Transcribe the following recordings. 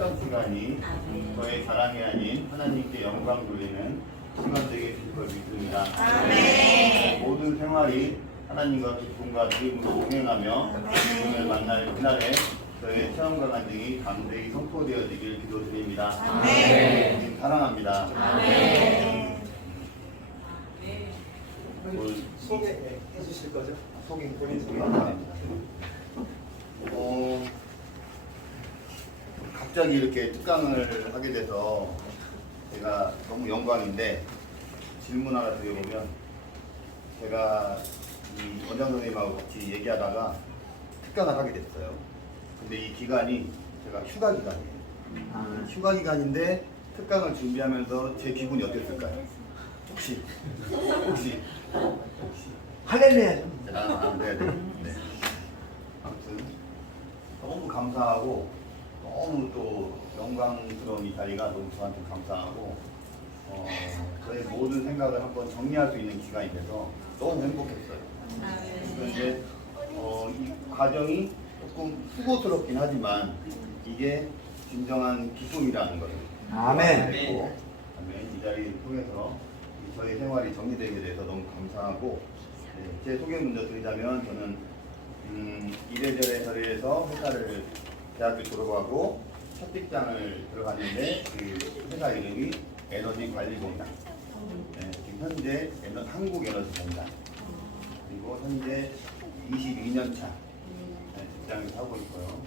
특강 시간이 저의 자랑이 아닌 하나님께 영광 돌리는 시간 되게 될 걸 믿습니다. 모든 생활이 하나님과 기쁨과 믿음으로 동행하며 그분을 만날 그날에 저의 체험과 간증이 담대히 선포되어지길 기도드립니다. 사랑합니다. 소개해 주실 거죠? 소개. 갑자기 이렇게 특강을 하게 돼서 제가 너무 영광인데 질문 하나 드려보면, 제가 이 원장 선생님하고 같이 얘기하다가 특강을 하게 됐어요. 근데 이 기간이 제가 휴가 기간이에요. 휴가 기간인데 특강을 준비하면서 제 기분이 어땠을까요? 혹시 할렐루야. 네. 아무튼 너무 감사하고 너무 또 영광스러운 이 자리가 너무 저한테 감사하고 저의 모든 생각을 한번 정리할 수 있는 기간이 돼서 너무 행복했어요. 그런데 이 과정이 조금 수고스럽긴 하지만 이게 진정한 기쁨이라는 것을 아멘. 이 자리를 통해서 저희 생활이 정리되게 돼서 너무 감사하고, 제 소개 먼저 드리자면 저는 이래저래 저래에서 회사를 대학교 졸업하고 첫 직장을 들어갔는데 그 회사 이름이 에너지관리공단, 지금 현재 한국에너지공단, 그리고 현재 22년 차 직장에서 하고 있고요.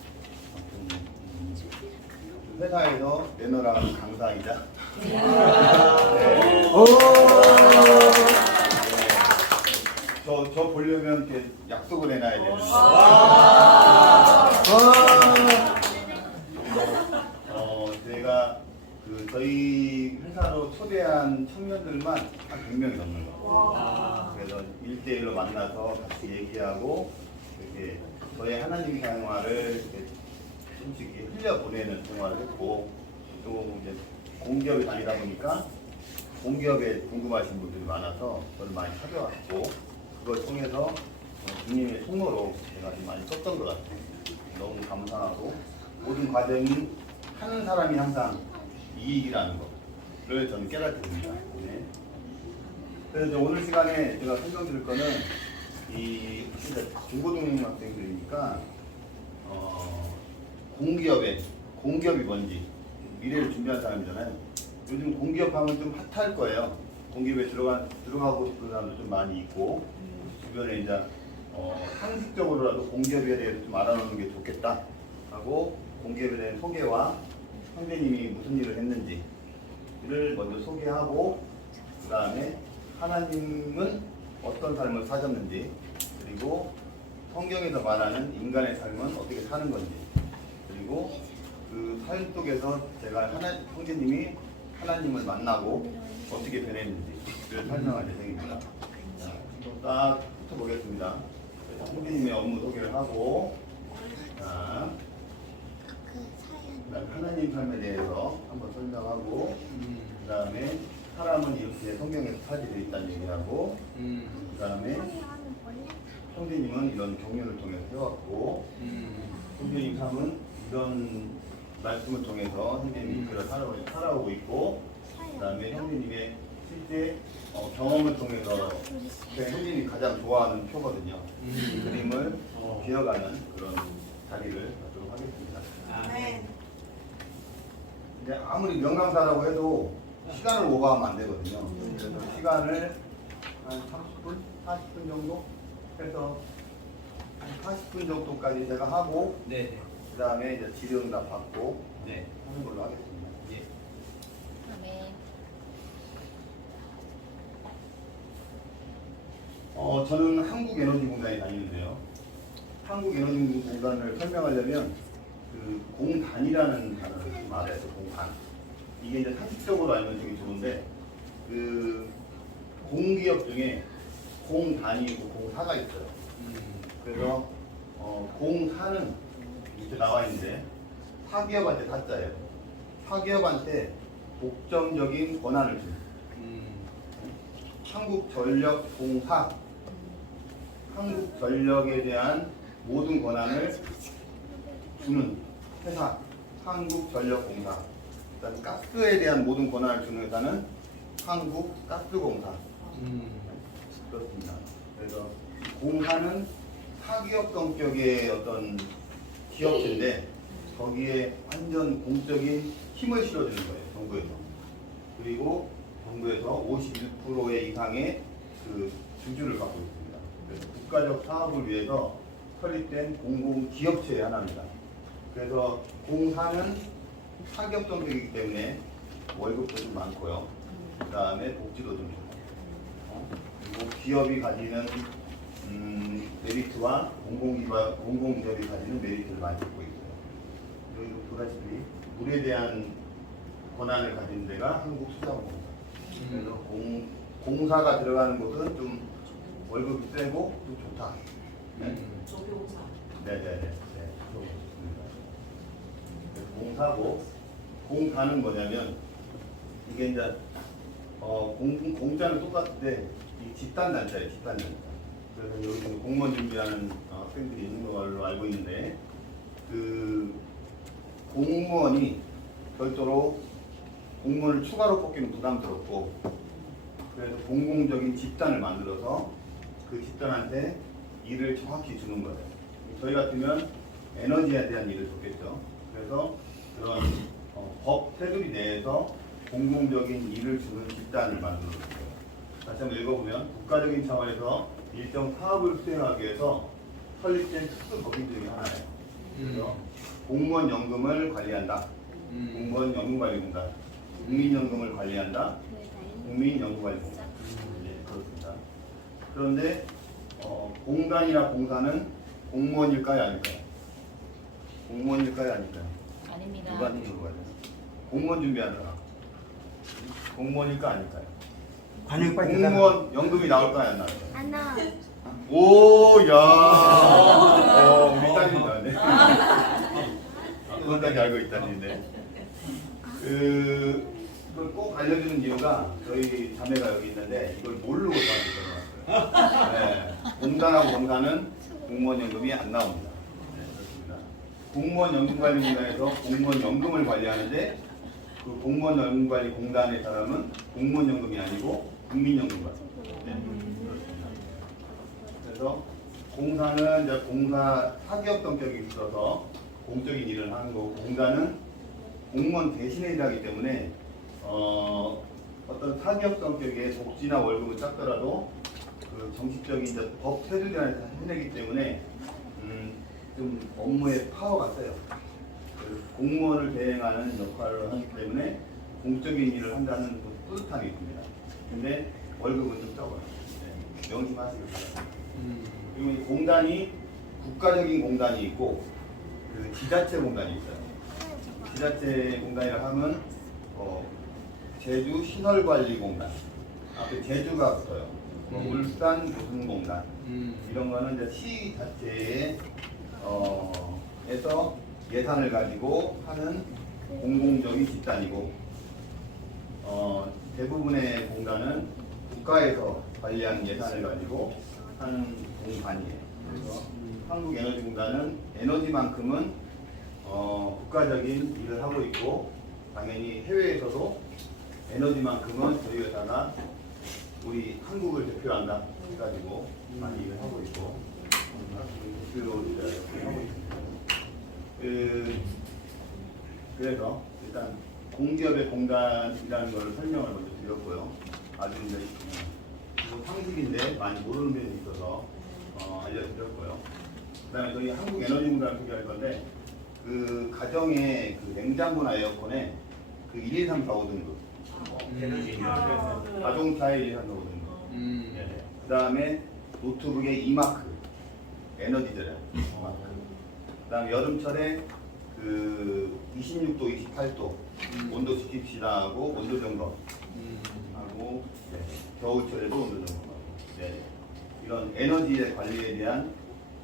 회사에서 매너랑 강사이자 저 보려면 이렇게 약속을 해놔야 되는데 제가 저희 회사로 초대한 청년들만 한 100명이 넘는 거예요. 그래서 1대1로 만나서 같이 얘기하고 이렇게 저의 하나님 생활을 이렇게 솔직히 흘려보내는 생활을 했고, 또 이제 공기업에 다니다 보니까 공기업에 궁금하신 분들이 많아서 저를 많이 찾아왔고, 그걸 통해서 주님의 통로로 제가 좀 많이 썼던 것 같아요. 너무 감사하고, 모든 과정이 하는 사람이 항상 이익이라는 것을 저는 깨닫게 됩니다. 네. 그래서 오늘 시간에 제가 설명드릴 거는 이 중고등학생들이니까 공기업이 뭔지 미래를 준비한 사람이잖아요. 요즘 공기업 하면 좀 핫할 거예요. 공기업에 들어가고 싶은 사람도 좀 많이 있고, 주변에 이제 상식적으로라도 공기업에 대해서 좀 알아놓는 게 좋겠다 하고, 공기업에 대한 소개와 선생님이 무슨 일을 했는지를 먼저 소개하고, 그 다음에 하나님은 어떤 삶을 사셨는지, 그리고 성경에서 말하는 인간의 삶은 어떻게 사는 건지, 그리고 그 삶 속에서 제가 형제님이 하나님을 만나고 어떻게 변했는지를 설명할 예정입니다. 자, 딱 붙어보겠습니다. 형제님의 업무 소개를 하고, 자, 하나님 삶에 대해서 한번 설명하고, 그 다음에 사람은 이렇게 성경에서 사지되어 있다는 얘기하고, 그 다음에 형제님은 이런 경륜을 통해서 세웠고, 형제님 삶은 이런 말씀을 통해서 형제님이 그를 살아오고 있고, 그 다음에 형제님의 실제 경험을 통해서 형제님이 가장 좋아하는 표거든요. 이 그림을 기어가는 그런 자리를 갖도록 하겠습니다. 이제 아무리 명강사라고 해도 시간을 오버하면 안 되거든요. 그래서 시간을 한 30분, 40분 정도 해서 한 40분 정도까지 제가 하고, 그 다음에 이제 질의응답 받고 하는 걸로 하겠습니다. 저는 한국에너지공단에 다니는데요. 한국에너지공단을 설명하려면 그 공단이라는 단어를 좀 알아야 돼요. 공단. 이게 이제 상식적으로 알면 되게 좋은데, 그 공기업 중에 공단이 있고 공사가 있어요. 그래서 공사는 밑에 나와 있는데 사기업한테 사자예요. 사기업한테 독점적인 권한을 줍니다. 한국전력공사, 한국전력에 대한 모든 권한을 주는 회사, 한국전력공사. 일단 가스에 대한 모든 권한을 주는 회사는 한국가스공사. 그렇습니다. 그래서 공사는 사기업 성격의 어떤 기업체인데 거기에 완전 공적인 힘을 실어주는 거예요. 정부에서. 그리고 정부에서 51% 이상의 그 주주를 갖고 있습니다. 그래서 국가적 사업을 위해서 설립된 공공기업체의 하나입니다. 그래서 공사는 사기업 성격이기 때문에 월급도 좀 많고요. 그 다음에 복지도 좀 좋고, 그리고 기업이 가지는 메리트와 공공기업이 가지는 메리트를 많이 갖고 있어요. 여기도 보다시피 물에 대한 권한을 가진 데가 한국수자공사. 그래서 공사가 들어가는 곳은 좀 월급이 세고 좀 좋다. 네. 조교공사. 네네네. 네. 공사고 공사는 뭐냐면 이게 이제 공짜는 똑같은데 이 집단 단체예요. 집단 단체. 그래서 여기 공무원 준비하는 학생들이 있는 걸로 알고 있는데 그 공무원이 별도로 공무원을 추가로 뽑기는 부담스럽고 그래서 공공적인 집단을 만들어서 그 집단한테 일을 정확히 주는 거예요. 저희 같으면 에너지에 대한 일을 줬겠죠. 그래서 그런 법 테두리 내에서 공공적인 일을 주는 집단을 만들어줬어요. 다시 한번 읽어보면 국가적인 차원에서 일정 사업을 수행하기 위해서 설립된 특수 법인 중에 하나예요. 그래서 공무원 연금을 관리한다. 공무원 연금관리공단. 국민연금을 관리한다. 국민연금관리공단. 네, 그렇습니다. 그런데 공단이나 공사는 공무원일까요, 아닐까요? 공무원일까요, 아닐까요? 아닙니다. 누가 물어봐야 돼요? 공무원 준비하는 사람. 공무원일까, 아닐까요? 관용 빨리 공무원 연금이 나올까요, 안 나올까요? 안 나와. 오, 야. 우리 딸이다. 네. 그것까지 알고 있다는데. 이걸 꼭 알려주는 이유가 저희 자매가 여기 있는데 이걸 모르고 저한테 들어왔어요. 네. 공단하고 공사는 공무원 연금이 안 나옵니다. 네, 그렇습니다. 공무원 연금관리공단에서 공무원 연금을 관리하는데 그 공무원 연금관리 공단의 사람은 공무원 연금이 아니고 국민연금관. 네, 그렇습니다. 그래서 공사는 이제 공사 사기업 성격이 있어서 공적인 일을 하는 거고 공단은 공무원 대신에 일하기 때문에 어떤 사기업 성격의 복지나 월급을 작더라도 그 정식적인 이제 법 테두리 안에서 해내기 때문에 좀 업무의 파워가 세요. 공무원을 대행하는 역할을 하기 때문에 공적인 일을 한다는 그 뿌듯함이 있습니다. 근데 월급은 좀 적어요. 네, 명심하시길 바랍니다. 그리고 이 공단이 국가적인 공단이 있고 그 지자체 공단이 있어요. 지자체 공단이라 하면 제주 신월관리공단 앞에 제주가 붙어요. 울산 교수공단 이런 거는 이제 시 자체에 에서 예산을 가지고 하는 공공적인 집단이고 대부분의 공단은 국가에서 관리하는 예산을 가지고 하는 공단이에요. 그래서 한국에너지공단은 에너지만큼은 국가적인 일을 하고 있고 당연히 해외에서도 에너지만큼은 저희 회사가 우리 한국을 대표로 한다 해가지고 많이 일을 하고 있고 대표로 일을 하고 있습니다. 그래서 일단 공기업의 공단이라는 걸 설명을 먼저 드렸고요. 아주 이제 상식인데 많이 모르는 면이 있어서 알려드렸고요. 그다음에 저희 한국에너지공단을 소개할 건데 그 가정의 그 냉장고나 에어컨에 그 1, 2, 3, 4, 5등급 자동차의 1, 2, 3, 4, 5등급 그 다음에 노트북의 이마크 에너지드래 이마크 그 다음에 여름철에 그 26도, 28도 온도 지킵시다 하고 온도 점검 하고 겨울철에도 온도 점검하고 이런 에너지의 관리에 대한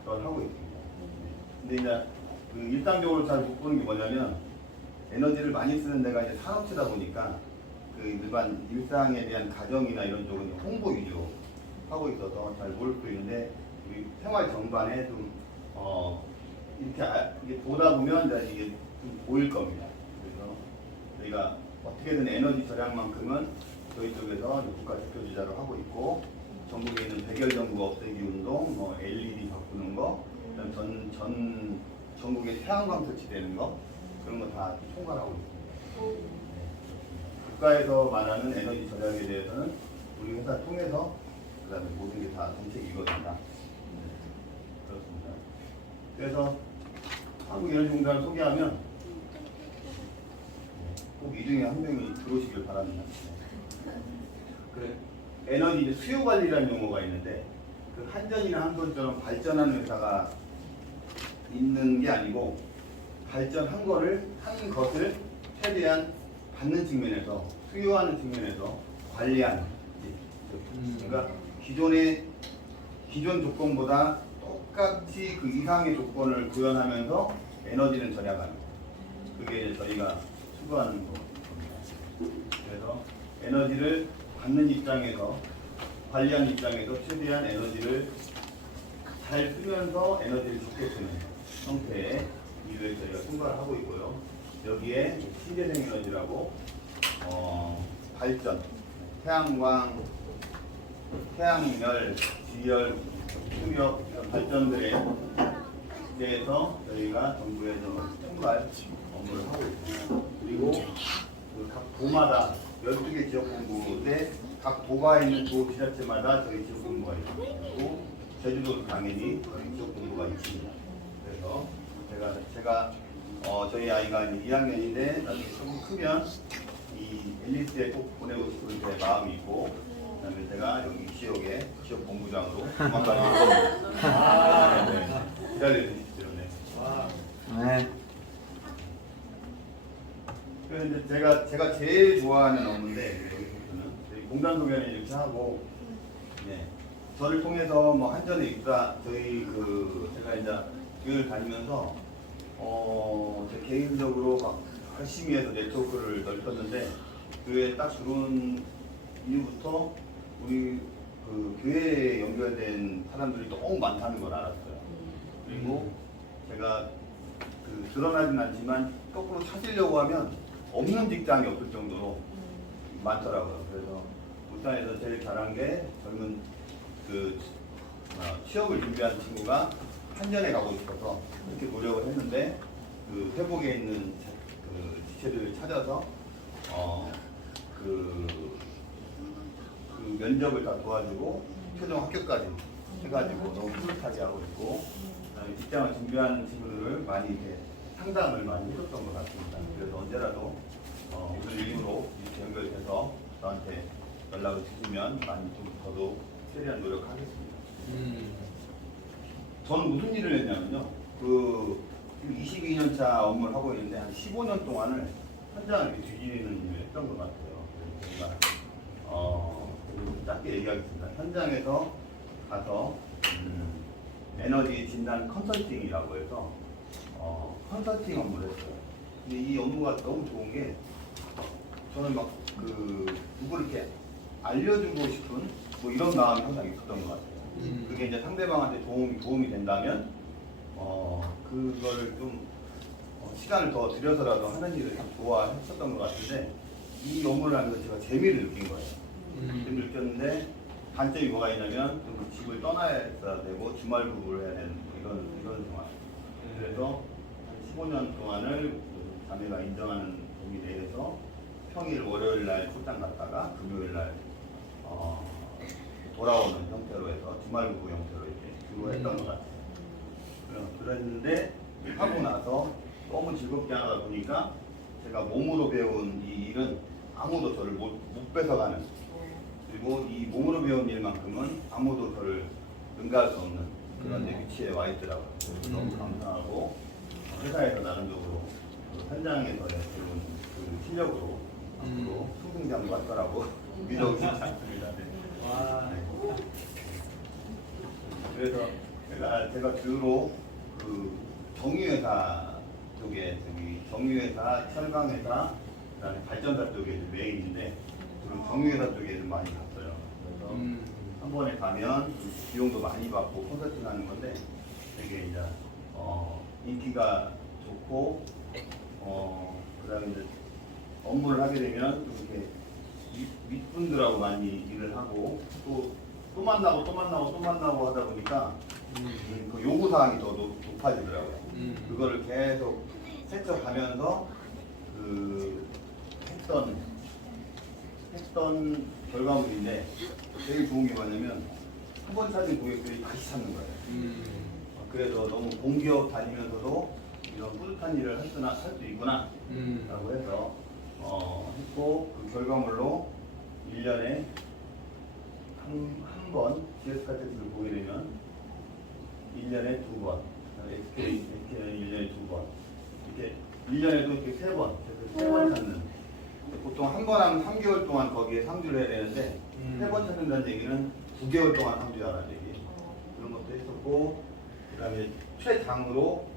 걸 하고 있습니다. 근데 이제 그 일상적으로 잘 못 보는 게 뭐냐면 에너지를 많이 쓰는 데가 이제 산업체다 보니까 그 일반 일상에 대한 가정이나 이런 쪽은 홍보 위주로 하고 있어서 잘 모를 수 있는데 우리 생활 전반에 좀 이렇게 보다 보면 이제 이게 좀 보일 겁니다. 그래서 저희가 어떻게든 에너지 절약만큼은 저희 쪽에서 국가 대표 주자로 하고 있고, 전국에 있는 백열전구 없애기 운동, 뭐 LED 바꾸는 거, 그다음 전국에 태양광 설치되는 거, 그런 거 다 총괄하고 있습니다. 국가에서 말하는 에너지 절약에 대해서는 우리 회사 통해서 그다음에 모든 게 다 정책이 이루어진다. 그렇습니다. 그래서 한국에너지공단을 소개하면 꼭 이 중에 한 명이 들어오시길 바랍니다. 그 에너지 이제 수요 관리라는 용어가 있는데, 그 한전이나 한솔처럼 발전하는 회사가 있는 게 아니고, 발전한 한 것을 최대한 받는 측면에서, 수요하는 측면에서 관리하는. 그러니까 기존 조건보다 똑같이 그 이상의 조건을 구현하면서 에너지는 절약하는 거. 그게 이제 저희가 추구하는 겁니다. 그래서 에너지를 받는 입장에서, 관리하는 입장에서 최대한 에너지를 잘 쓰면서 에너지를 좋게 쓰는 형태의 일을 저희가 총괄을 하고 있고요. 여기에 신재생 에너지라고 발전, 태양광, 태양열, 지열, 풍력 이런 발전들에 대해서 저희가 정부에서 총괄 업무를 하고 있습니다. 그리고 각 도마다 12개 지역본부인데 각 도가 있는 도 지자체마다 저희 지역본부가 있고, 제주도도 당연히 저희 지역본부가 있습니다. 그래서 제가 저희 아이가 2학년인데 나중에 조금 크면 이 앨리스에 꼭 보내고 싶은 제 마음이 있고, 그다음에 제가 여기 지역의 지역 본부장으로 조만간 기다려 주십시오. 네. 그래서 이제 제가 제일 좋아하는 업무인데, 여기서는 저희 공단 소개는 이렇게 하고, 저를 통해서 뭐 한전에 입사, 제가 이제 교육을 다니면서 제 개인적으로 막 열심히 해서 네트워크를 넓혔는데, 교회에 딱 들어온 이후부터 우리 그 교회에 연결된 사람들이 너무 많다는 걸 알았어요. 그리고 제가 드러나진 않지만 거꾸로 찾으려고 하면 없는 직장이 없을 정도로 많더라고요. 그래서 울산에서 제일 잘한 게 젊은 취업을 준비하는 친구가 한전에 가고 싶어서 그렇게 노력을 했는데, 그 회복에 있는 지체들을 찾아서 그 면접을 다 도와주고 최종 합격까지 해가지고 너무 뿌듯하게 하고 있고, 그다음에 직장을 준비하는 친구들을 많이 이렇게 상담을 많이 해줬던 것 같습니다. 그래서 언제라도 오늘 이후로 이렇게 연결돼서 저한테 연락을 주시면 많이 좀 더더욱 최대한 노력하겠습니다. 저는 무슨 일을 했냐면요, 22년 차 업무를 하고 있는데 한 15년 동안을 현장을 이렇게 뒤지는 일을 했던 것 같아요. 그래서 제가 짧게 얘기하겠습니다. 현장에서 가서 에너지 진단 컨설팅이라고 해서 컨설팅 업무를 했어요. 근데 이 업무가 너무 좋은 게, 저는 막 누구를 이렇게 알려주고 싶은 뭐 이런 마음이 항상 있었던 것 같아요. 그게 이제 상대방한테 도움이 된다면 그거를 좀 시간을 더 들여서라도 하는 일을 참 좋아했었던 것 같은데, 이 업무를 하면서 제가 재미를 느낀 거예요. 재미를 느꼈는데 단점이 뭐가 있냐면 좀 집을 떠나야 되고 주말 부부를 해야 되는 이런 상황. 그래서 한 15년 동안을 자매가 인정하는 동의 내에서 평일 월요일 날 출장 갔다가 금요일 날 돌아오는 형태로 해서 주말 부부 형태로 이렇게 주로 했던 것 같아요. 그랬는데 하고 나서 너무 즐겁게 하다 보니까 제가 몸으로 배운 이 일은 아무도 저를 못 뺏어가는, 그리고 이 몸으로 배운 일만큼은 아무도 저를 능가할 수 없는 그런 위치에 와 있더라고요. 그래서 너무 감사하고, 회사에서 나름대로 현장에서의 배운 그 실력으로 앞으로 승승장구할 거라고 믿어오시지 않습니다. 네. 그래서 제가 주로 정유회사 쪽에, 정유회사, 철강회사, 그다음에 발전사 쪽에 메인인데, 그런 정유회사 쪽에 좀 많이 갔어요. 그래서 한 번에 가면 비용도 많이 받고 컨설팅하는 건데, 되게 이제 인기가 좋고 그다음에 이제 업무를 하게 되면 이렇게 윗분들하고 많이 일을 하고 또 만나고 또 만나고 또 만나고 하다 보니까 그 요구 사항이 더 높아지더라고요. 그거를 계속 세척하면서 그 했던 결과물인데 제일 좋은 게 뭐냐면 한 번 찾은 고객들이 다시 찾는 거예요. 그래서 너무 공기업 다니면서도 이런 뿌듯한 일을 할 수 있구나 라고 해서 했고 그 결과물로 1년에 한 번 GS 카테고리를 보게 되면 1년에 2번, SK는 1년에 2번, 이렇게 1년에도 이렇게 3번, 그래서 3번 찾는. 보통 한 번 하면 3개월 동안 거기에 상주를 해야 되는데 3번 찾는다는 얘기는 9개월 동안 상주하라는 얘기. 그런 것도 했었고, 그다음에 최장으로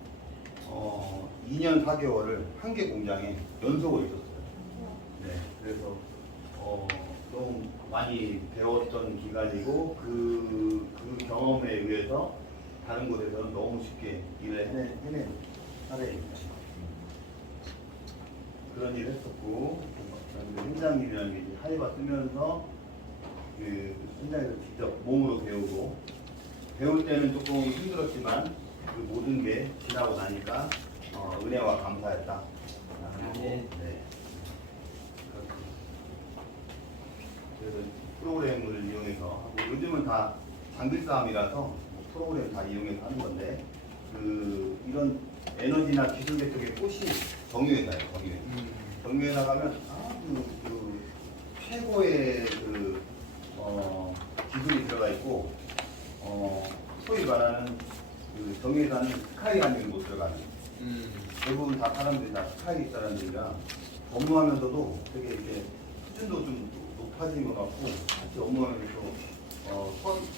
2년 4개월을 한 개 공장에 연속으로 있었어요. 네, 그래서 너무 많이 배웠던 기간이고 그 경험에 의해서 다른 곳에서는 너무 쉽게 일을 해낸 사례입니다. 그런 일을 했었고, 현장 일이라는 게 이제 하이바 쓰면서 그 현장에서 직접 몸으로 배우고, 배울 때는 조금 힘들었지만 그 모든 게 지나고 나니까 은혜와 감사했다. 네. 그래서 프로그램을 이용해서 하고, 요즘은 다 장비 싸움이라서 프로그램 다 이용해서 하는 건데, 이런 에너지나 기술 쪽의 꽃이 정유회사예요. 정유회사 가면 아주 최고의 기술이 들어가 있고, 소위 말하는 정유회사는 스카이 아니면 못 들어가는. 대부분 다 사람들이 다 스카이 사람들이라 업무하면서도 되게 이렇게 수준도 좀 높아진 것 같고, 같이 업무하면서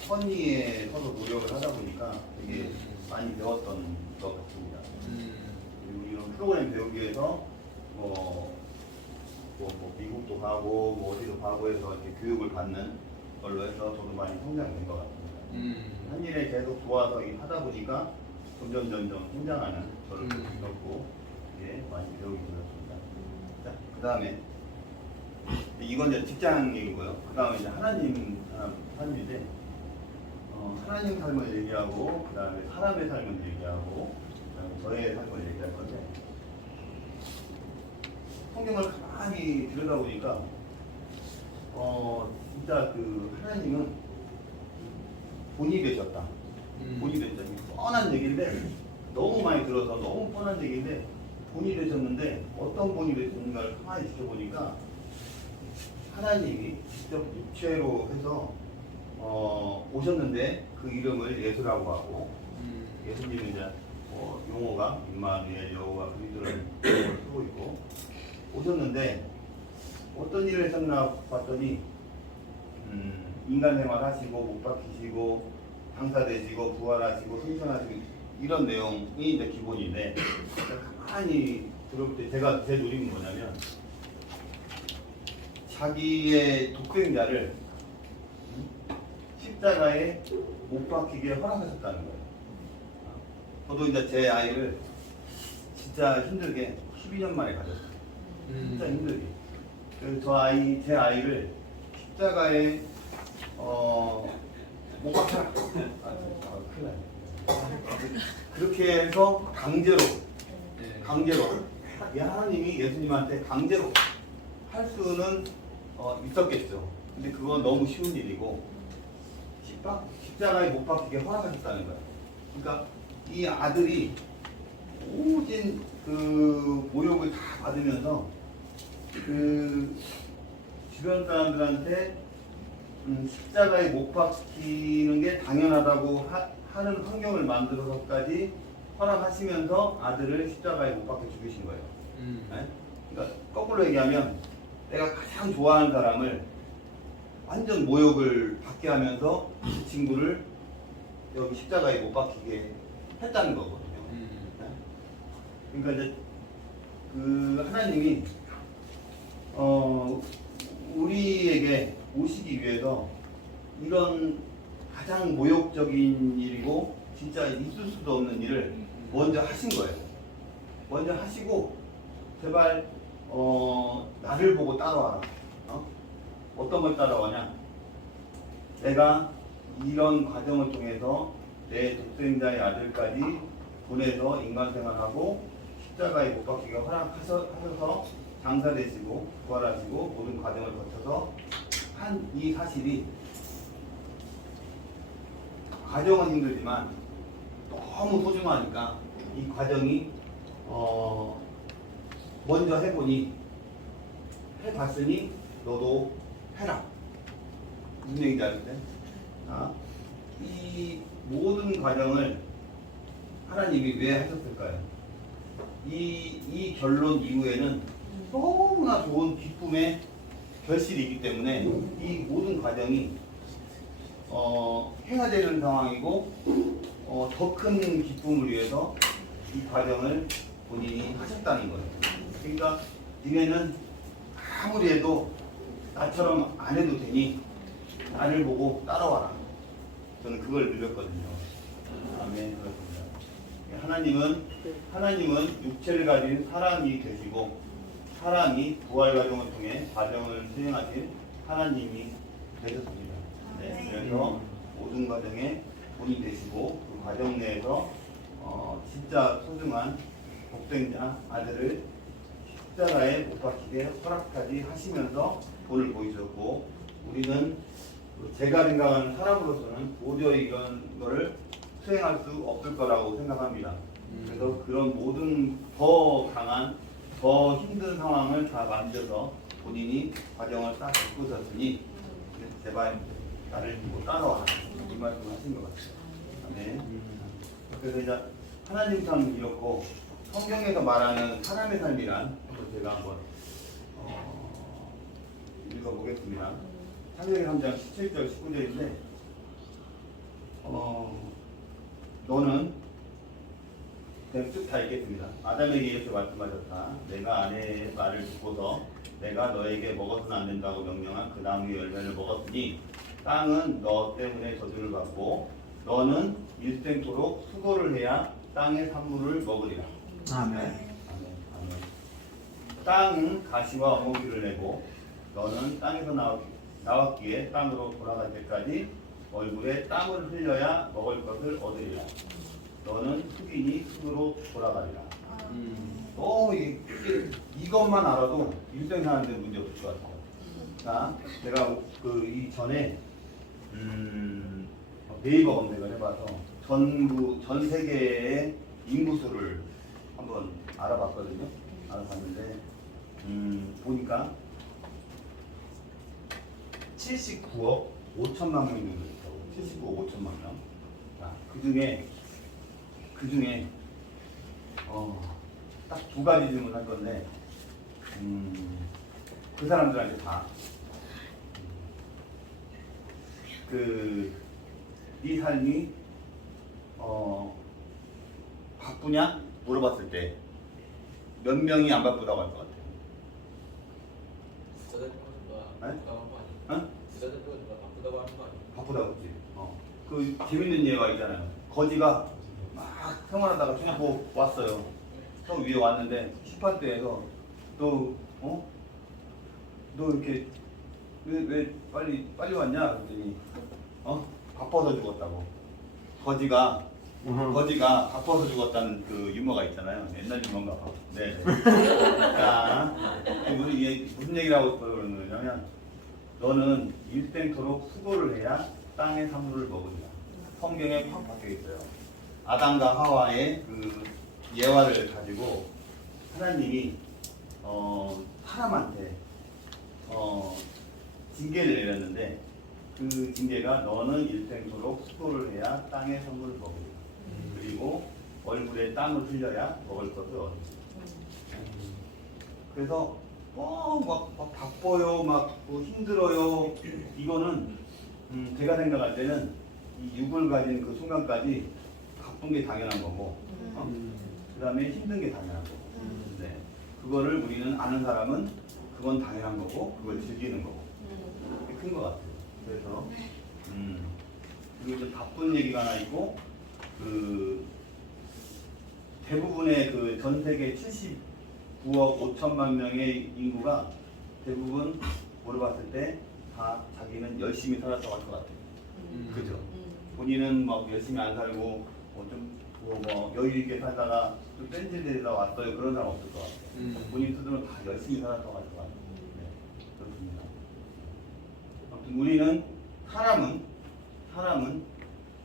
선의에 서로 노력을 하다 보니까 되게 많이 배웠던 것 같습니다. 그리고 이런 프로그램 배우기 위해서 미국도 가고 어디도 가고 해서 이렇게 교육을 받는 걸로 해서 저도 많이 성장된 것 같습니다. 한 일에 계속 좋아서 하다 보니까 점점 성장하는 저를 겪고 많이 배우게 되었습니다. 자, 그 다음에 이건 이제 직장 얘기고요. 그 다음에 이제 하나님 삶인데 하나님 삶을 얘기하고, 그 다음에 사람의 삶을 얘기하고, 그 다음에 저의 삶을 얘기할 건데, 성경을 가만히 들여다보니까 진짜 그 하나님은 본이 되셨다. 본이 되셨다. 뻔한 얘기인데, 너무 많이 들어서 너무 뻔한 얘기인데 본이 되셨는데, 어떤 본이 되셨는가를 가만히 지켜보니까 하나님이 직접 육체로 해서 오셨는데 그 이름을 예수라고 하고, 예수님은 이제 용어가 임마누엘, 여호와 그리스도라는 용어를 쓰고 있고, 오셨는데 어떤 일을 했었나 봤더니 인간 생활 하시고 못 박히시고 당사되시고 부활하시고 승천하시고 이런 내용이 이제 기본인데, 가만히 들어볼 때 제 노림은 뭐냐면, 자기의 독생자를 십자가에 못 박히게 허락하셨다는 거예요. 저도 이제 제 아이를 진짜 힘들게 12년 만에 가졌어요. 진짜 힘들게. 그래서 제 아이를 십자가에 못 박혀라. 큰일 나네. 그렇게 해서 강제로 하나님이 예수님한테 강제로 할 수는 있었겠죠. 근데 그건 너무 쉬운 일이고, 십자가에 못 박히게 허락하셨다는 거야. 그러니까 이 아들이 모든 그 모욕을 다 받으면서 그 주변 사람들한테 십자가에 못 박히는 게 당연하다고 하는 환경을 만들어서까지 허락하시면서 아들을 십자가에 못 박혀 죽이신 거예요. 네? 그러니까 거꾸로 얘기하면, 내가 가장 좋아하는 사람을 완전 모욕을 받게 하면서 그 친구를 여기 십자가에 못 박히게 했다는 거거든요. 네? 그러니까 이제 그 하나님이 우리에게 오시기 위해서 이런 가장 모욕적인 일이고 진짜 있을 수도 없는 일을 먼저 하신 거예요. 먼저 하시고, 제발 나를 보고 따라와라. 어떤 걸 따라오냐? 내가 이런 과정을 통해서 내 독생자의 아들까지 보내서 인간생활하고 십자가에 못 박히게 허락하셔서 장사되시고 부활하시고 모든 과정을 거쳐서 한 이 사실이 과정은 힘들지만 너무 소중하니까 이 과정이 먼저 해보니 해봤으니 너도 해라. 무슨 얘기인지 알겠어요? 이 모든 과정을 하나님이 왜 하셨을까요? 이 결론 이후에는 너무나 좋은 기쁨의 결실이 있기 때문에 이 모든 과정이 해야 되는 상황이고 더 큰 기쁨을 위해서 이 과정을 본인이 하셨다는 거예요. 그러니까 니네는 아무리 해도 나처럼 안 해도 되니 나를 보고 따라와라. 저는 그걸 누렸거든요. 아멘. 그렇습니다. 하나님은 육체를 가진 사람이 되시고 사람이 부활 과정을 통해 과정을 수행하신 하나님이 되셨습니다. 네, 그래서 모든 과정에 본이 되시고 그 과정 내에서 진짜 소중한 독생자 아들을 십자가에 못 박히게 허락까지 하시면서 본을 보이셨고 우리는 제가 생각하는 사람으로서는 도저히 이런 거를 수행할 수 없을 거라고 생각합니다. 그래서 그런 모든 더 강한 더 힘든 상황을 다 만들어서 본인이 과정을 딱 겪으셨으니 제발 나를 보고 따라와 이 말씀 하신 것 같아요. 네. 그래서 이제 하나님 삶은 이렇고 성경에서 말하는 사람의 삶이란 제가 한번 읽어보겠습니다. 창세기 3장 17절 19절인데 너는 그냥 쭉 다 읽겠습니다. 아담에게 이렇게 말씀하셨다. 내가 아내의 말을 듣고서 내가 너에게 먹어서는 안 된다고 명령한 그 나무의 열매를 먹었으니 땅은 너 때문에 저주를 받고 너는 일생토록 수고를 해야 땅의 산물을 먹으리라. 아멘. 아멘. 아멘. 땅은 가시와 어몽기를 내고 너는 땅에서 나왔기에 땅으로 돌아갈 때까지 얼굴에 땀을 흘려야 먹을 것을 얻으리라. 너는 흙이니 흙으로 돌아가리라. 이것만 알아도 일생 사는데 문제 없을 것 같아요. 자, 제가 그 이전에 네이버 검색을 해봐서 전 세계의 인구수를 한번 알아봤거든요. 알아봤는데 보니까 79억 5천만 명 정도 있다고. 79억 5천만 명. 자, 그 중에 딱 두 가지 질문할 건데 그 사람들한테 다 네 삶이 바쁘냐 물어봤을 때 몇 명이 안 바쁘다고 할 것 같아요? 네? 바쁘다고 했지. 그 재밌는 예가 있잖아요. 거지가 막 생활하다가 쭉 왔어요. 저 위에 왔는데 18대에서 너 이렇게 왜 빨리 왔냐? 그랬더니 바빠서 죽었다고. 거지가 바빠서 죽었다는 그 유머가 있잖아요. 옛날 유머인가 봐. 네. 자, 무슨 얘기를 하고 그러는 거냐면 너는 일생토록 수고를 해야 땅의 산물을 먹으리라. 성경에 팍 박혀 있어요. 아담과 하와의 그 예화를 가지고 하나님이 사람한테 징계를 내렸는데 그 징계가 너는 일생토록 수고를 해야 땅의 선물을 먹으리라. 그리고 얼굴에 땀을 흘려야 먹을 것을 얻으리라. 그래서 막 바빠요, 막 힘들어요. 이거는 제가 생각할 때는 이 육을 가진 그 순간까지 바쁜 게 당연한 거고, 그 다음에 힘든 게 당연한 거고. 네. 그거를 우리는 아는 사람은 그건 당연한 거고, 그걸 즐기는 거고. 그게 큰 것 같아요. 그래서 그리고 이제 바쁜 얘기가 하나 있고, 그 대부분의 그 전 세계 70 9억 5천만 명의 인구가 대부분 물어봤을 때 다 자기는 열심히 살았다고 할 것 같아요. 그죠? 본인은 막 열심히 안 살고 뭐 여유 있게 살다가 좀 뺀질되다 왔어요. 그런 사람 없을 것 같아요. 본인 스스로 다 열심히 살았다고 할 것 같아요. 네, 그렇습니다. 아무튼 우리는 사람은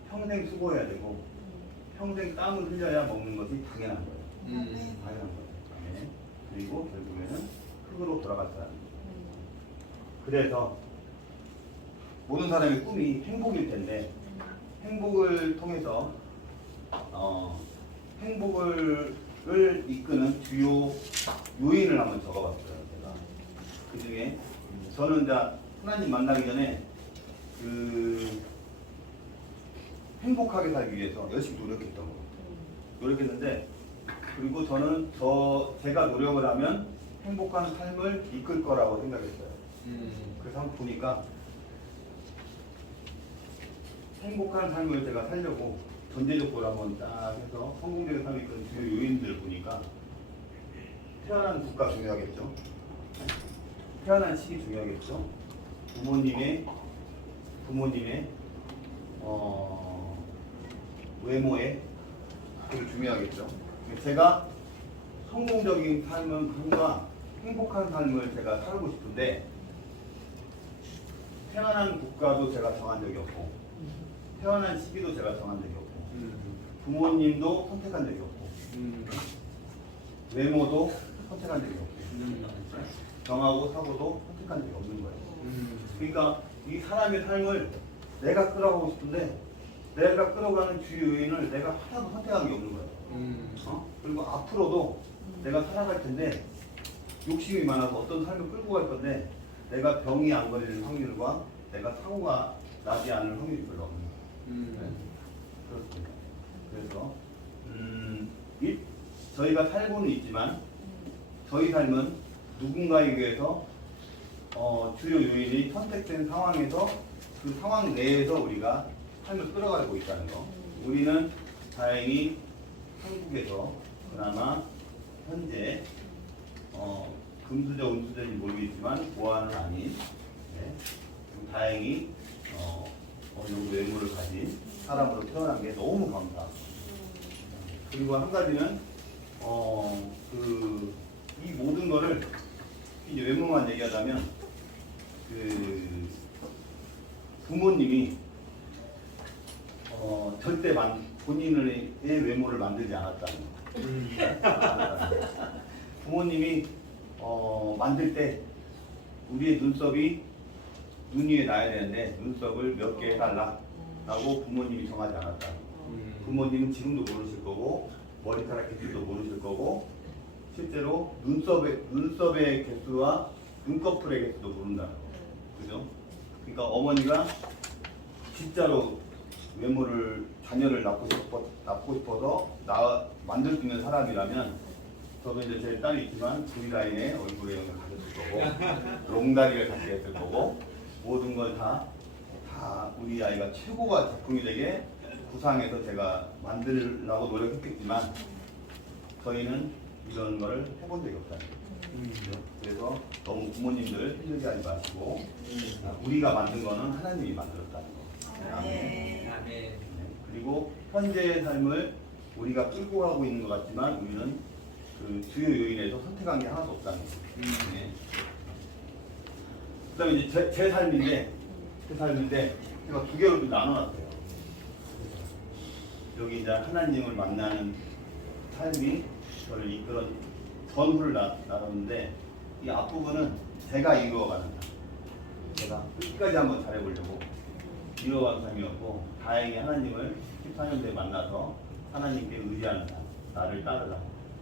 평생 수고해야 되고 평생 땀을 흘려야 먹는 것이 당연한 거예요. 당연한 거예요. 네. 그리고 결국에는 흙으로 돌아갈 사람. 그래서 모든 사람의 꿈이 행복일 텐데 행복을 통해서 행복을 이끄는 주요 요인을 한번 적어봤어요. 제가 그 중에 저는 이제 하나님 만나기 전에 행복하게 살기 위해서 열심히 노력했던 거예요. 노력했는데 그리고 저는 제가 노력을 하면 행복한 삶을 이끌 거라고 생각했어요. 그래서 한번 보니까 행복한 삶을 제가 살려고 전제적으로 한번 딱 해서 성공적인 삶을 이끄는 주요 요인들을 보니까 태어난 국가 중요하겠죠. 태어난 시기 중요하겠죠. 부모님의 외모에 되게 중요하겠죠. 제가 성공적인 삶과 행복한 삶을 제가 살고 싶은데 태어난 국가도 제가 정한 적이 없고 태어난 시기도 제가 정한 적이 없고 부모님도 선택한 적이 없고 외모도 선택한 적이 없고 정하고 사고도 선택한 적이 없는 거예요. 그러니까 이 사람의 삶을 내가 끌어가고 싶은데 내가 끌어가는 주요 요인을 내가 하나도 선택한 게 없는 거예요. 그리고 앞으로도 내가 살아갈 텐데 욕심이 많아서 어떤 삶을 끌고 갈 건데 내가 병이 안 걸리는 확률과 내가 사고가 나지 않을 확률이 별로 없는 거예요. 네. 그렇습니다. 그래서 저희가 살고는 있지만 저희 삶은 누군가에 의해서 주요 요인이 선택된 상황에서 그 상황 내에서 우리가 삶을 끌어가고 있다는 거. 우리는 다행히 한국에서 그나마 현재 금수저 은수저인지 모르겠지만 보안은 아닌 다행히 어느 정도 외모를 가진 사람으로 태어난 게 너무 감사하고 그리고 한 가지는 이 모든 거를 이제 외모만 얘기하자면 부모님이 절대 본인의 외모를 만들지 않았다는 거. 부모님이 만들 때 우리의 눈 위에 나야 되는데 눈썹을 몇 개 해달라 라고 부모님이 정하지 않았다는 거. 부모님은 지금도 모르실 거고 머리카락 개수도 모르실 거고 실제로 눈썹의 개수와 눈꺼풀의 개수도 모른다는 거. 그죠? 그러니까 어머니가 진짜로 자녀를 낳고 싶어서 만들 수 있는 사람이라면 저도 이제 제 딸이 있지만 V라인의 얼굴에 영을 가졌을 거고 롱다리를 갖게 했을 거고 모든 걸 다 우리 아이가 최고가 작품이 되게 구상해서 제가 만들려고 노력했겠지만 저희는 이런 거를 해본 적이 없다는 거예요. 그래서 너무 부모님들 힘들게 하지 마시고 우리가 만든 거는 하나님이 만들었다는 거. 아멘. 그리고 현재의 삶을 우리가 끌고 가고 있는 것 같지만 우리는 그 주요 요인에서 선택한 게 하나도 없다는 거. 그다음에 이제 제 삶인데 제가 두 개로 나눠놨어요. 여기 이제 하나님을 만나는 삶이 저를 이끌어 전후를 나눴는데 이 앞부분은 제가 이루어가는 삶. 제가 끝까지 한번 잘해보려고 이루어가는 삶이었고 다행히 하나님을 14년도에 만나서 하나님께 의지하는 삶. 나를 따르라.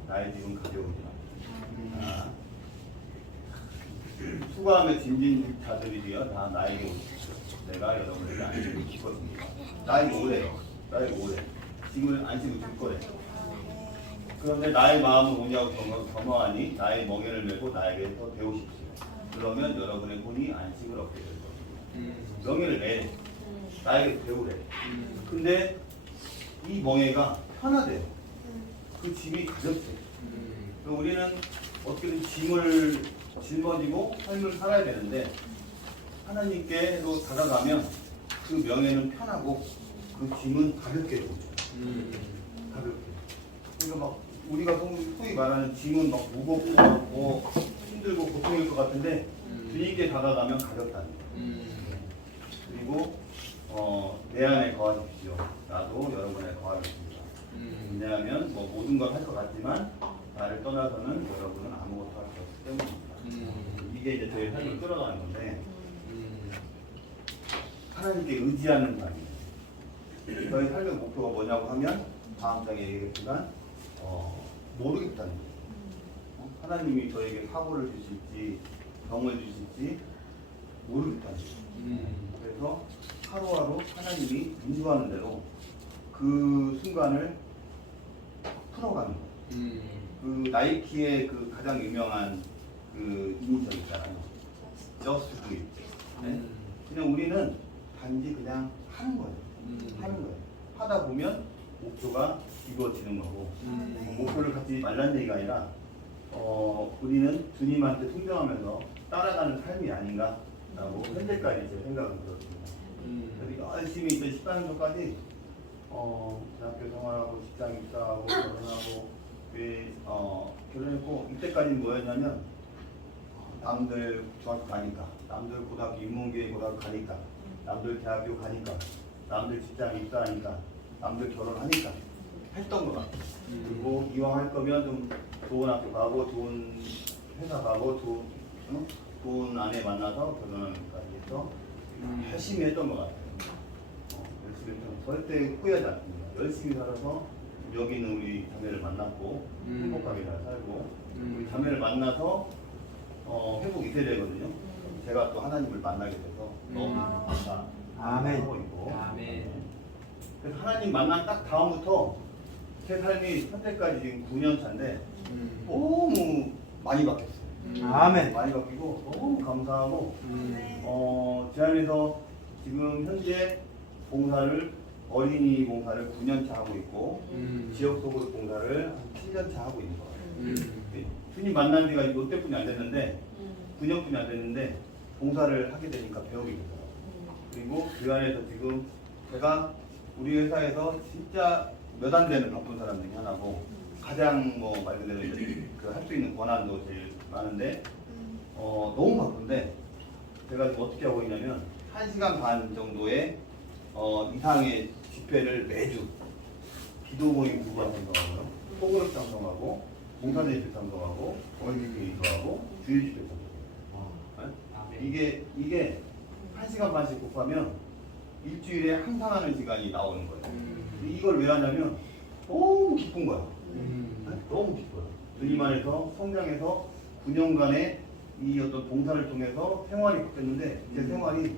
나의 지금 가져오지마. 수고하며 짐진 자들이여 다 나에게 오십시오. 내가 여러분에게 안식을 줄 것입니다. 나에게 오래요. 지금은 안식을 줄 거래. 그런데 나의 마음은 오냐고 겸허하니 나의 멍에를 메고 나에게서 배우십시오. 그러면 여러분의 혼이 안식을 얻게 될 겁니다. 멍에를 내. 나에게 배우래. 근데 이 멍에가 편하대요. 그 짐이 가볍대. 우리는 어떻게든 짐을 짊어지고 삶을 살아야 되는데 하나님께로 다가가면 그 명예는 편하고 그 짐은 가볍게 되죠. 가볍게. 그러니까 막 우리가 소위 말하는 짐은 막 무겁고 뭐 힘들고 고통일 것 같은데 주님께 다가가면 가볍다는 거예요. 그리고 내 안에 거하십시오. 나도 여러분에 거하겠습니다. 왜냐하면 뭐 모든 걸 할 것 같지만 나를 떠나서는 여러분은 아무것도 할 수 없기 때문입니다. 이게 이제 저희 삶을 끌어가는 건데 하나님께 의지하는 삶이에요. 저희 삶의 목표가 뭐냐고 하면 다음 장에 얘기했지만 모르겠다는 거예요. 하나님이 저에게 사고를 주실지 병을 주실지 모르겠다는 거예요. 그래서 하루하루 하나님이 인도하는 대로 그 순간을 풀어가는 거예요. 그 나이키의 그 가장 유명한 그 이미지 있잖아요. Just do it. 네? 그냥 우리는 단지 그냥 하는 거예요. 하는 거예요. 하다 보면 목표가 이루어지는 거고 목표를 갖지 말라는 얘기가 아니라 우리는 주님한테 순종하면서 따라가는 삶이 아닌가라고 현재까지 제 생각은 그렇습니다. 그래서 열심히 이제 14년도까지 대학교 생활하고 직장 입사하고 결혼하고 결혼했고 이때까지는 뭐였냐면 남들 중학교 가니까 남들 고등학교 인문계 고등학교 가니까 남들 대학교 가니까 남들 직장 입사하니까 남들 결혼하니까 했던 것 같아요. 그리고 이왕 할 거면 좀 좋은 학교 가고 좋은 회사 가고 좋은 아내 만나서 결혼하니까 해서 열심히 했던 것 같아요. 열심히 했던 절대 후회하지 않습니다. 열심히 살아서 여기 있는 우리 자매를 만났고 행복하게 잘 살고 우리 자매를 만나서 회복이 돼야 되거든요. 제가 또 하나님을 만나게 돼서 너무 감사하고 있고 그래서 하나님 만난 딱 다음부터 제 삶이 현재까지 지금 9년 차인데 너무 많이 바뀌었어요. 아멘. 많이 바뀌고 너무 감사하고 제 안에서 지금 현재 봉사를 어린이 봉사를 9년차 하고 있고 지역 소그룹 봉사를 한 7년차 하고 있는 거예요. 주님 만난 지가 이때뿐이 안 됐는데 9년뿐이 안 됐는데 봉사를 하게 되니까 배우게 되더라고요. 그리고 그 안에서 지금 제가 우리 회사에서 진짜 몇 안 되는 바쁜 사람 중에 하나고 가장 뭐 말 그대로 이제 그 할 수 있는 권한도 제일 많은데 너무 바쁜데 제가 지금 어떻게 하고 있냐면 1시간 반 정도의 이상의 집회를 매주 기도 모임 2번 참석하고요. 소그룹 참석하고 봉사대회 참석하고 어린이집회 인도하고 주일집회 참석해요. 이게 1시간 반씩 곱하면 일주일에 항상 하는 시간이 나오는 거예요. 이걸 왜 하냐면 너무 기쁜 거야. 너무 기뻐요. 주님 안에서 성장해서 9년간의 이 어떤 봉사를 통해서 생활이 바뀌었는데 제 생활이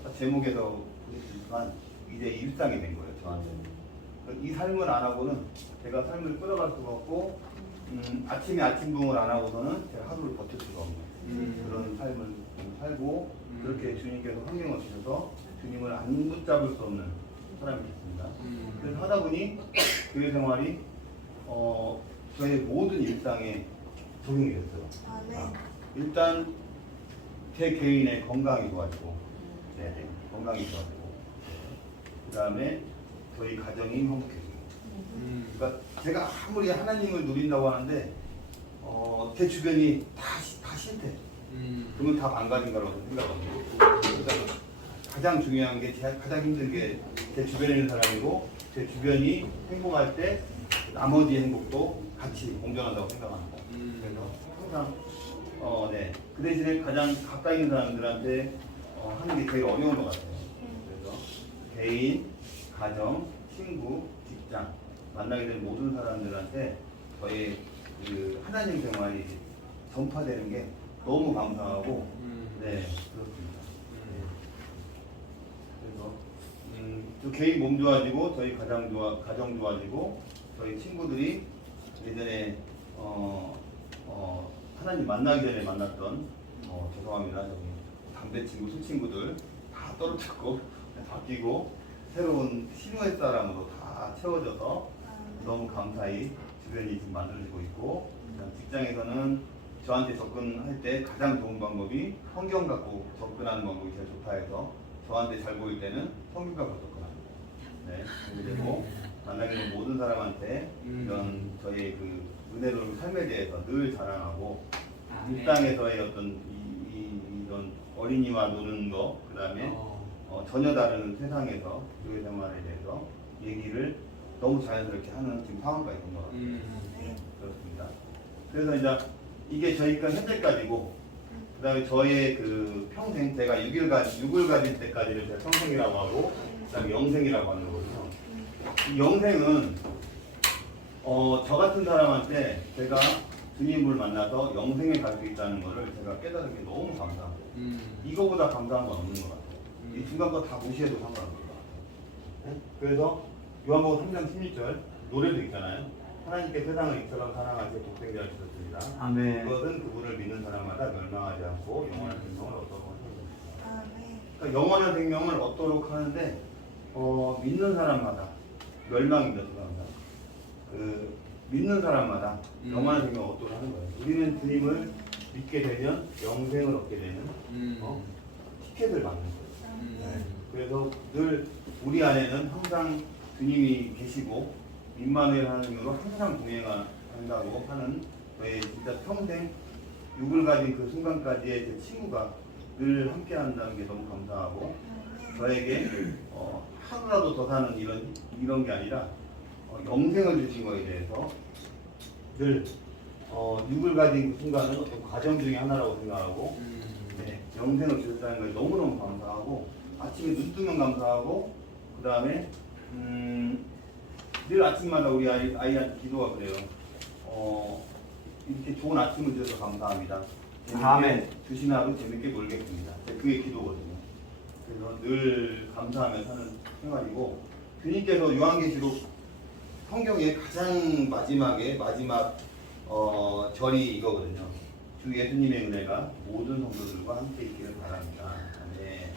아까 제목에서 보셨지만 이제 일상이 된 거예요. 저한테는. 이 삶을 안 하고는 제가 삶을 끌어갈 수가 없고 아침에 아침붕을 안 하고서는 제가 하루를 버틸 수가 없는 그런 삶을 살고 그렇게 주님께서 환경을 주셔서 주님을 안 붙잡을 수 없는 사람이 됐습니다. 그래서 하다 보니 교회 생활이 저의 모든 일상에 적용이 됐어요. 일단 제 개인의 건강이 좋아지고 건강이 좋아지고 그 다음에 저희 가정이 행복해지고 그러니까 제가 아무리 하나님을 누린다고 하는데 제 주변이 다 싫대. 그러면 다 망가진 거라고 생각합니다. 그러니까 가장 중요한 게 가장 힘든 게 제 주변에 있는 사람이고 제 주변이 행복할 때 나머지 행복도 같이 공존한다고 생각합니다. 그래서 항상 그 대신에 가장 가까이 있는 사람들한테 하는 게 제일 어려운 것 같아요. 그래서 개인, 가정, 친구, 직장 만나게 된 모든 사람들한테 저의 그 하나님 생활이 전파되는 게 너무 감사하고 그렇습니다. 그래서 저 개인 몸 좋아지고 저희 가정 좋아지고 저희 친구들이 예전에 하나님 만나기 전에 만났던 죄송합니다. 저기 담배 친구, 술 친구들 다 떨어졌고 바뀌고 새로운 신우의 사람으로 다 채워져서 너무 감사히 주변이 지금 만들어지고 있고 직장에서는 저한테 접근할 때 가장 좋은 방법이 성경 갖고 접근하는 방법이 제일 좋다 해서 저한테 잘 보일 때는 성경 갖고 접근합니다. 네, 그리고 만나게 된 모든 사람한테 이런 저희의 그 은혜로운 삶에 대해서 늘 자랑하고 이 땅에서의 어떤 이런 어린이와 노는 거, 그 다음에 전혀 다른 세상에서 교회 생활에 대해서 얘기를 너무 자연스럽게 하는 지금 상황까지 온 것 같아요. 네, 그렇습니다. 그래서 이제 이게 저희가 현재까지고, 그 다음에 저의 그 평생, 제가 6을 가질 때까지를 제가 평생이라고 하고, 그 다음에 영생이라고 하는 거거든요. 이 영생은, 저 같은 사람한테 제가 주님을 만나서 영생에 갈 수 있다는 것을 제가 깨달은 게 너무 감사합니다. 이거보다 감사한 건 없는 것 같아요. 이 중간 거 다 무시해도 상관없는 것 같아요. 네? 그래서 요한복음 3장 16절 노래도 있잖아요. 하나님께 세상을 이처럼 사랑하시고 독생자를 주셨습니다. 아멘. 그것은 그분을 믿는 사람마다 멸망하지 않고 영원한 생명을 얻도록 하십니다. 그러니까 영원한 생명을 얻도록 하는데 믿는 사람마다 멸망입니다. 죄송합니다. 그 믿는 사람마다 영원한 생명을 얻도록 하는 거예요. 우리는 주님을 믿게 되면 영생을 얻게 되는 티켓을 받는 거예요. 네. 그래서 늘 우리 안에는 항상 주님이 계시고 임마누엘 하나님으로 항상 동행한다고 하는 저의 진짜 평생 6을 가진 그 순간까지의 제 친구가 늘 함께 한다는 게 너무 감사하고 저에게 하루라도 더 사는 이런 게 아니라 영생을 주신 거에 대해서 늘 6을 가진 그 순간은 어떤 과정 중에 하나라고 생각하고 네, 영생을 주셨다는 거에 너무너무 감사하고 아침에 눈 뜨면 감사하고 그 다음에 늘 아침마다 우리 아이한테 기도가 그래요. 이렇게 좋은 아침을 주셔서 감사합니다. 아멘. 주신 하루 재밌게 놀겠습니다. 그게 기도거든요. 그래서 늘 감사하며 사는 생활이고 주님께서 요한계시록 성경의 가장 마지막 절이 이거거든요. 주 예수님의 은혜가 모든 성도들과 함께 있기를 바랍니다. 아멘.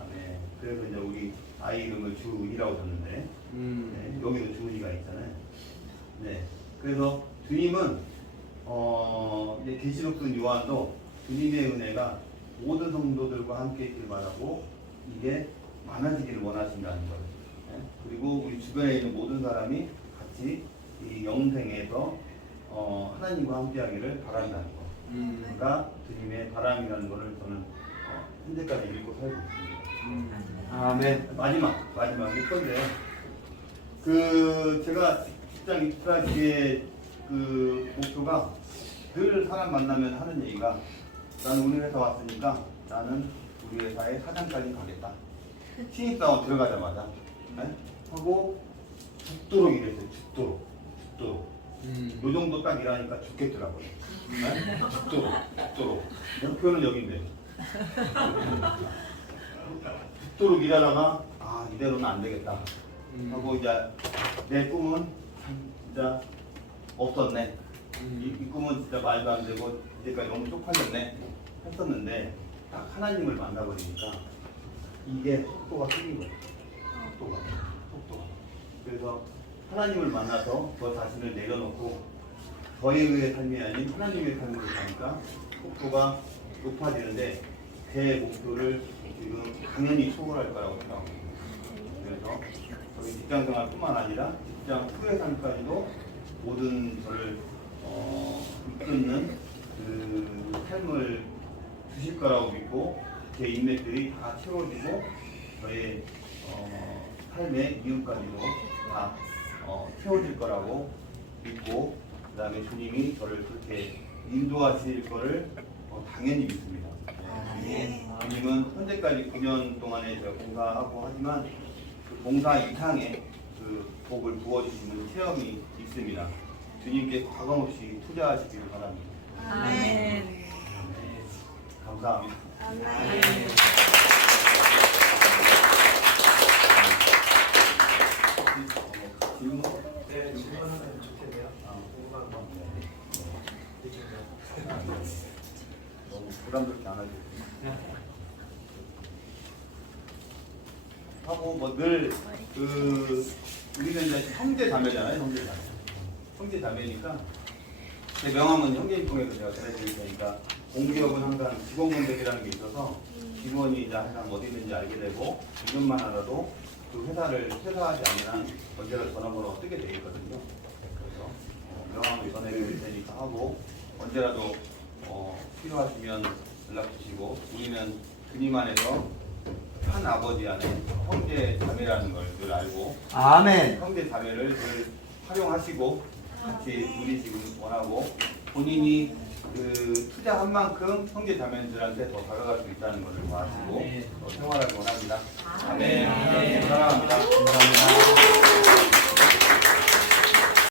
아멘. 그래서 이제 우리 아이 이름을 주은이라고 줬는데 네, 여기도 주은이가 있잖아요. 네. 그래서 주님은 이제 계시록 쓴 요한도 주님의 은혜가 모든 성도들과 함께 있길 바라고 이게 많아지기를 원하신다는 거예요. 네? 그리고 우리 주변에 있는 모든 사람이 같이 이 영생에서 하나님과 함께하기를 바란다는 거. 그러니까 주님의 바람이라는 것을 저는 현재까지 읽고 살고 있습니다. 아멘. 마지막 이건데 그 제가 직장 입사 뒤에 그 목표가 늘 사람 만나면 하는 얘기가 나는 우리 회사 왔으니까 나는 우리 회사의 사장까지 가겠다. 신입사원 들어가자마자 네? 하고 죽도록 일했어요. 죽도록. 요 정도 딱 일하니까 죽겠더라고요. 네? 죽도록. 목표는 여긴데. 죽도록 일하다가 이대로는 안 되겠다. 하고 이제 내 꿈은 진짜 없었네. 이 꿈은 진짜 말도 안 되고 이제까지 너무 쪽팔렸네. 했었는데 딱 하나님을 만나버리니까 이게 속도가 생긴 거예요. 속도가. 그래서 하나님을 만나서 저 자신을 내려놓고 저에 의해 삶이 아닌 하나님의 삶으로 사니까 속도가 높아지는데 제 목표를 지금 당연히 초월할 거라고 생각합니다. 그래서 저희 직장생활뿐만 아니라 직장 후의 삶까지도 모든 저를 이끄는 그 삶을 주실 거라고 믿고 제 인맥들이 다 채워지고 저의 삶의 이유까지도 다 채워질 거라고 믿고 그 다음에 주님이 저를 그렇게 인도하실 거를 당연히 믿습니다. 네. 주님은 현재까지 9년 동안에 제가 봉사하고 하지만 그 봉사 이상의 그 복을 부어주시는 체험이 있습니다. 주님께 과감없이 투자하시기를 바랍니다. 아멘. 네. 감사합니다. 아멘. 질문? 네, 질문하면 좋겠네요. 궁금한 거. 너무 부담스럽게 안 하죠. 하고 뭐 늘 그 우리는 이제 형제 자매잖아요. 형제 자매니까 제 명함은 형제님 통해서 제가 전해드릴 테니까 공기업은 항상 직원 공백이라는 게 있어서 직원이 이제 항상 어디 있는지 알게 되고 이름만 알아도 그 회사를 퇴사하지 않는 한 언제나 전화번호가 뜨게 돼 있거든요. 그래서 명함을 전해드릴 테니까 하고 언제라도 필요하시면 연락 주시고 우리는 주님 안에서 한 아버지 안에 형제 자매라는 걸 늘 알고 아멘. 형제 자매를 늘 활용하시고 같이 누리시길 원하고 본인이 그 투자한 만큼 형제 자매들한테 더 다가갈 수 있다는 것을 아시고 생활하기 원합니다. 아멘. 사랑합니다. 감사합니다.